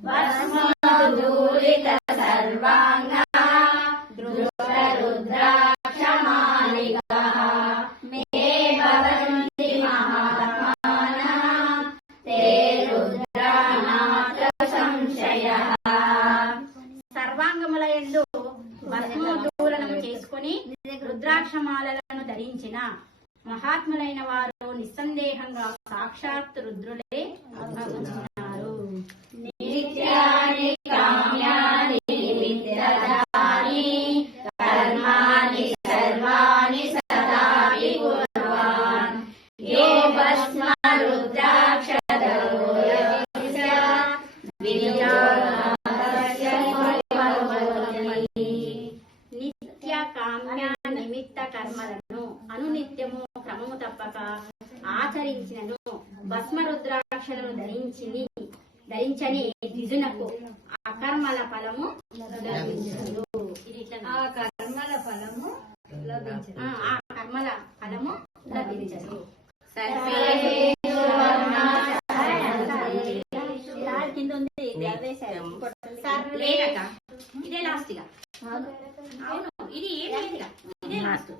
भस्मधूलित सर्वाङ्गः धृतरुद्राक्षमालिकः मे भवन्ति महात्मानः ते रुद्रा नात्र संशयः। సర్వాంగములయందు భస్మోద్ధూలనము చేసుకుని రుద్రాక్షమాలను ధరించిన మహాత్ములైన వారు నిస్సందేహంగా సాక్షాత్ రుద్రులే అభవించినారు. నిత్యాని కామ్యాని నిత్యదాని కర్మాణి సర్వాణి సదా వికుర్వాన్ యో భస్మ నిత్య కామ్య నిమిత్త కర్మలను అనునిత్యము క్రమము తప్పక ఆచరించినను భస్మరుద్రాక్షలను ధరించని ద్విజునకు అకర్మల ఫలము లభించదు. ఆ కర్మల ఫలము ఇదే లాస్ట్ గా అవును ఇది ఇదే లాస్ట్